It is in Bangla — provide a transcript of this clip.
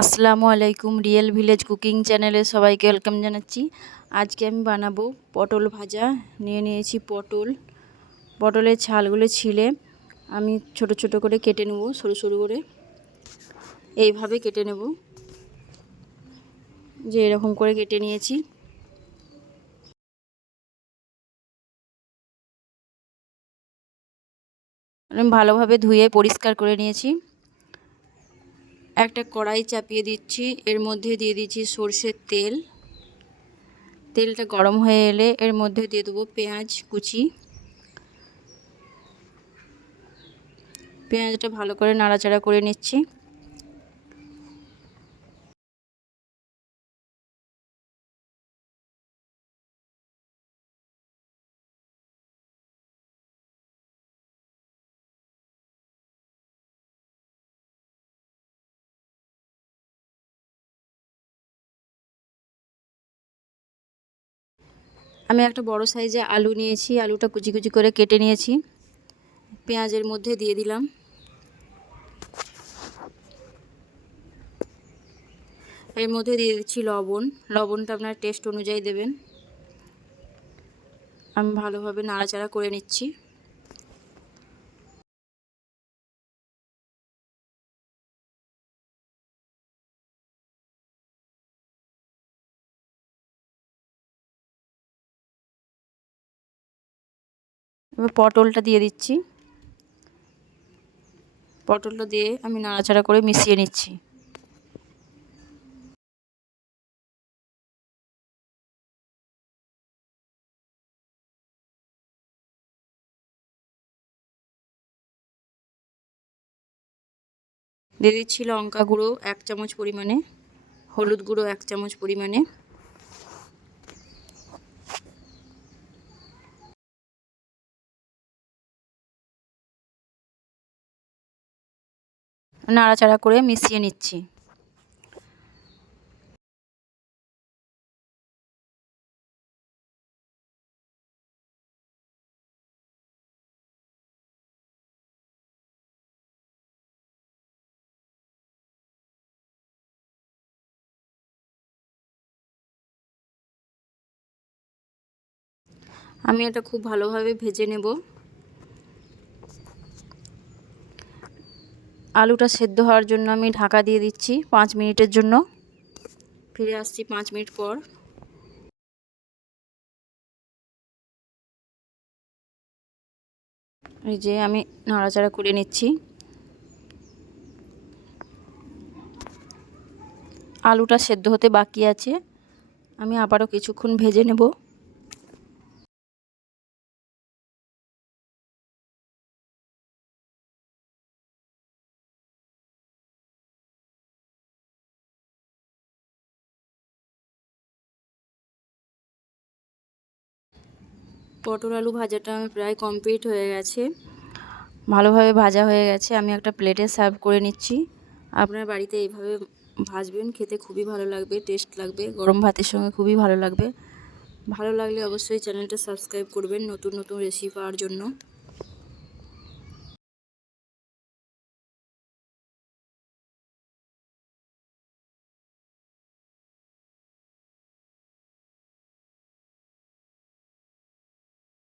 আসসালামু আলাইকুম রিয়েল ভিলেজ কুকিং চ্যানেলে সবাইকে ওয়েলকাম জানাচ্ছি। আজকে আমি বানাবো পটল ভাজা। নিয়ে নিয়েছি পটল। পটলের ছালগুলো ছিলে। আমি ছোট ছোট করে কেটে নেব, সরু সরু করে। এইভাবে কেটে নেব। যে এরকম করে কেটে নিয়েছি। আমি ভালোভাবে ধুয়ে পরিষ্কার করে নিয়েছি। একটা কড়াই চাপিয়ে দিচ্ছি। এর মধ্যে দিয়ে দিচ্ছি সর্ষের তেল। তেলটা গরম হয়ে এলে এর মধ্যে দিয়ে দেবো পেঁয়াজ কুচি। পেঁয়াজটা ভালো করে নাড়াচাড়া করে নিচ্ছি। আমি একটা বড় সাইজে আলু নিয়েছি, আলুটা কুচি কুচি করে কেটে নিয়েছি। পেঁয়াজের মধ্যে দিয়ে দিলাম। এর মধ্যে দিয়ে দিচ্ছি লবণ। লবণটা আপনার টেস্ট অনুযায়ী দেবেন। আমি ভালোভাবে নাড়াচাড়া করে নিচ্ছি। এবার পটলটা দিয়ে দিচ্ছি। পটলটা দিয়ে আমি নাড়াচাড়া করে মিশিয়ে নিচ্ছি। দিয়ে দিচ্ছি লঙ্কা গুঁড়ো এক চামচ পরিমাণে, হলুদ গুঁড়ো এক চামচ পরিমাণে। নাড়াচাড়া করে মিশিয়ে নিচ্ছি। আমি এটা খুব ভালোভাবে ভেজে নেব। আলুটা সেদ্ধ হওয়ার জন্য আমি ঢাকা দিয়ে দিচ্ছি পাঁচ মিনিটের জন্য। ফিরে আসছি পাঁচ মিনিট পর। এই যে আমি নাড়াচাড়া করে নিচ্ছি। আলুটা সেদ্ধ হতে বাকি আছে। আমি আবারও কিছুক্ষণ ভেজে নেব। পটল আলু ভাজাটা আমার প্রায় কমপ্লিট হয়ে গেছে। ভালোভাবে ভাজা হয়ে গেছে। আমি একটা প্লেটে সার্ভ করে নিচ্ছি। আপনার বাড়িতে এইভাবে ভাজবেন, খেতে খুবই ভালো লাগবে টেস্ট লাগবে, গরম ভাতের সঙ্গে খুবই ভালো লাগবে। ভালো লাগলে অবশ্যই চ্যানেলটা সাবস্ক্রাইব করবেন নতুন নতুন রেসিপি পাওয়ার জন্য।